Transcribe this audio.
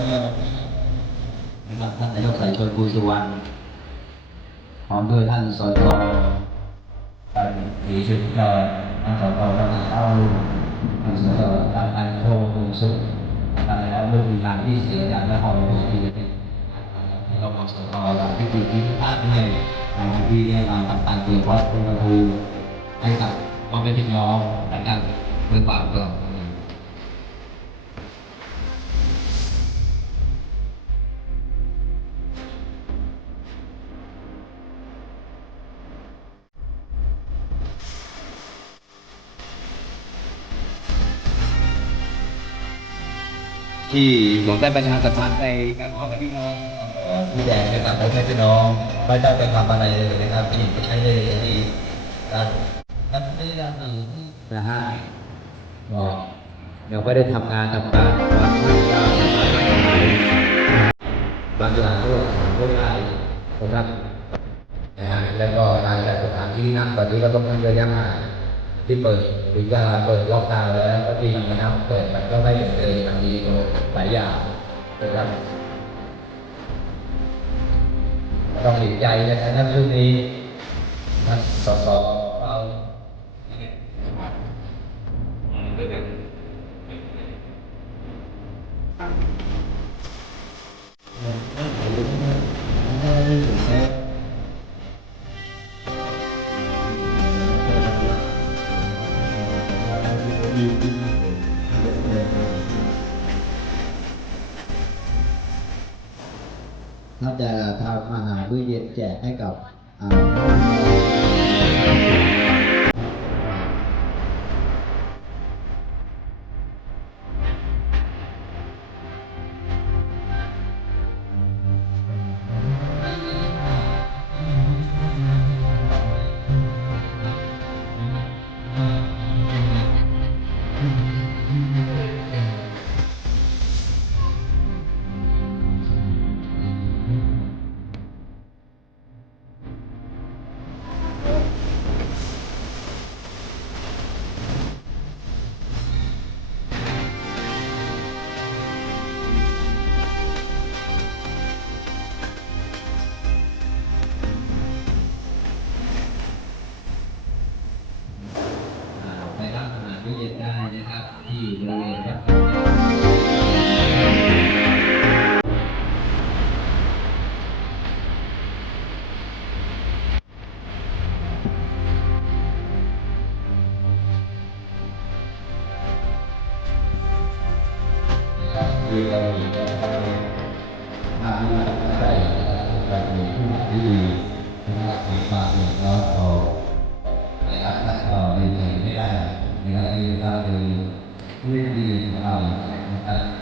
นะครับท่านนายกสายชนภูสุวรรณพร้อมด้วยท่านสจดีชุดท่านสจท่านเต้าท่านสจท่านพันโทบุญสุขท่านนายกลูกงานที่เสียจากนครปฐมเราบอกสจเราพิธีที่ภาคเนี่ยที่ได้มาทำการเปิดวัดพระภูมิให้กับพ่อแม่พี่น้องในการเมืองป่าเมืองที่หลวงได้ประชาสัมพันธ์ในการขอกับพี่น้องผู้แดงนะครับพ่อแม่พี่น้องไม่ได้เป็นความอะไรเลยนะครับที่ใช้ในที่การไม่ได้การนะฮะบอกเดี๋ยวไม่ได้ทำงานวันพระเจ้าบางอย่างก็ได้นะครับนะฮะแล้วก็รายละสถานที่นั่งตอนนี้ก็ต้องเยอะแยะมากที่เปิดหรือการเปิดล็อกดาวน์แล้วก็ที่นะครับเปิดมันก็ไม่เป็นเลยมันมีหลายอย่างนะครับต้องหลีกใจนะครับเรื่องนี้มันสอเอาถ้าจะทำอาหารมื้อเย็นแจกให้กับไปรับอาหารมื้อเย็นได้นะครับที่บริเวณวัดคือเรามีการทำงานใส่การมีผู้ที่ดีนะครับมีความเดือดร้อนออกนะครับก็ไม่ได้นะครับที่เราคือเรื่องดีของเรานะครับ